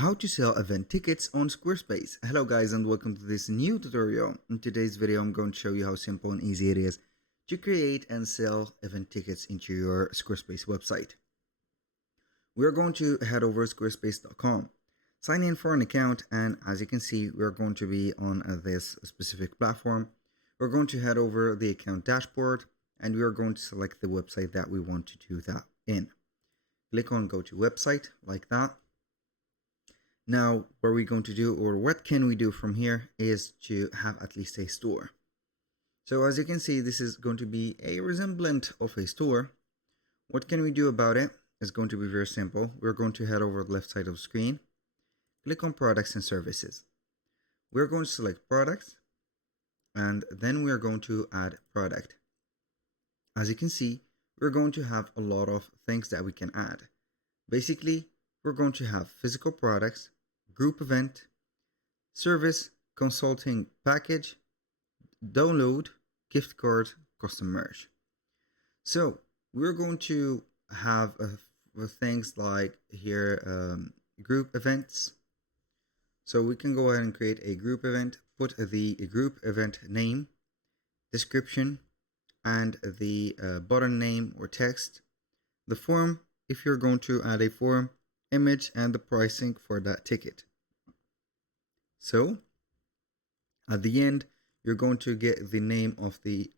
How to sell event tickets on Squarespace. Hello guys and welcome to this new tutorial. In today's video I'm going to show you how simple and easy it is to create and sell event tickets into your Squarespace website. We're going to head over to squarespace.com, sign in for an account, and as you can see we're going to be on this specific platform. We're going to head over the account dashboard and we are going to select the website that we want to do that in. Click on go to website like that. Now, what we're going to do, or what can we do from here, is to have at least a store. So as you can see, this is going to be a resemblance of a store. What can we do about it? It's going to be very simple. We're going to head over to the left side of the screen, click on products and services. We're going to select products, and then we're going to add product. As you can see, we're going to have a lot of things that we can add. Basically, we're going to have physical products, group event, service, consulting package, download, gift card, custom merch. So we're going to have things like here group events. So we can go ahead and create a group event, put the group event name, description, and the button name or text, the form if you're going to add a form, image, and the pricing for that ticket. So at the end you're going to get the name of the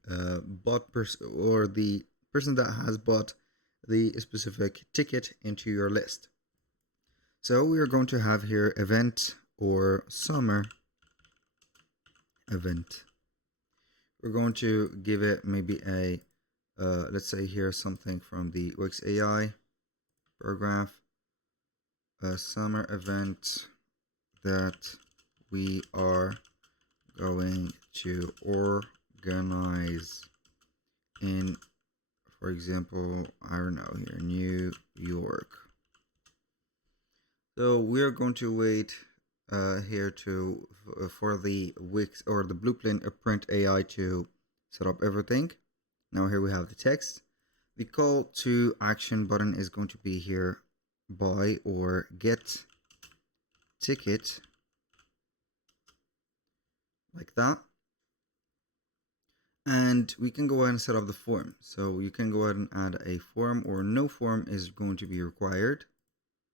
bought person, or the person that has bought the specific ticket into your list. So we are going to have here event or summer event. We're going to give it maybe a let's say here something from the Wix AI paragraph. A summer event that we are going to organize in, for example, I don't know here, New York. So we're going to wait here to for the Wix or the Blueprint print AI to set up everything. Now here we have the text. The call to action button is going to be here, buy or get ticket, like that. And we can go ahead and set up the form. So you can go ahead and add a form, or no form is going to be required.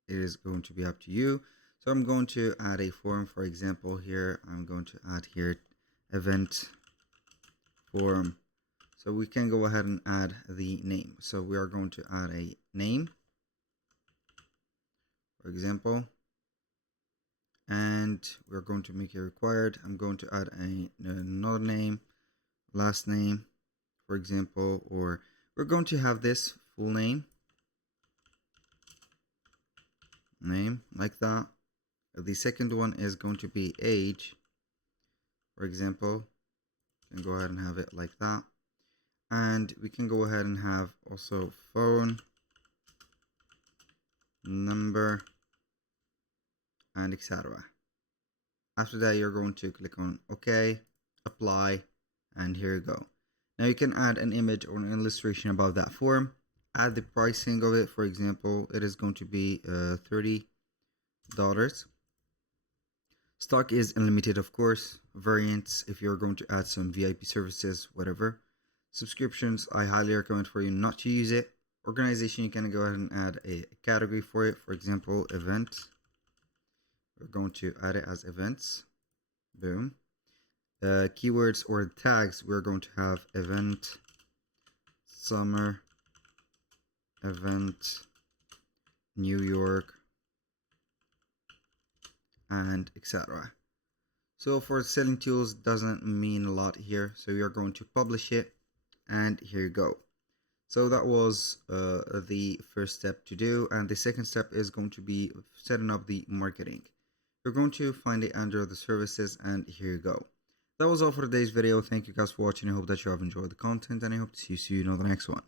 It is going to be up to you. So I'm going to add a form. For example, here I'm going to add here event form. So we can go ahead and add the name. So we are going to add a name, for example, and we're going to make it required. I'm going to add another name, last name, for example, or we're going to have this full name like that. The second one is going to be age, for example. You can go ahead and have it like that. And we can go ahead and have also phone number and etc. After that, you're going to click on OK, apply, and here you go. Now you can add an image or an illustration about that form, add the pricing of it. For example, it is going to be $30. Stock is unlimited, of course. Variants, if you're going to add some VIP services, whatever. Subscriptions, I highly recommend for you not to use it. Organization, you can go ahead and add a category for it. For example, event. We're going to add it as events. Boom. Keywords or tags, we're going to have event, summer, event, New York, and etc. So for selling tools, doesn't mean a lot here. So we are going to publish it, and here you go. So that was the first step to do, and the second step is going to be setting up the marketing. You're going to find it under the services, and here you go. That was all for today's video. Thank you guys for watching. I hope that you have enjoyed the content, and I hope to see you in the next one.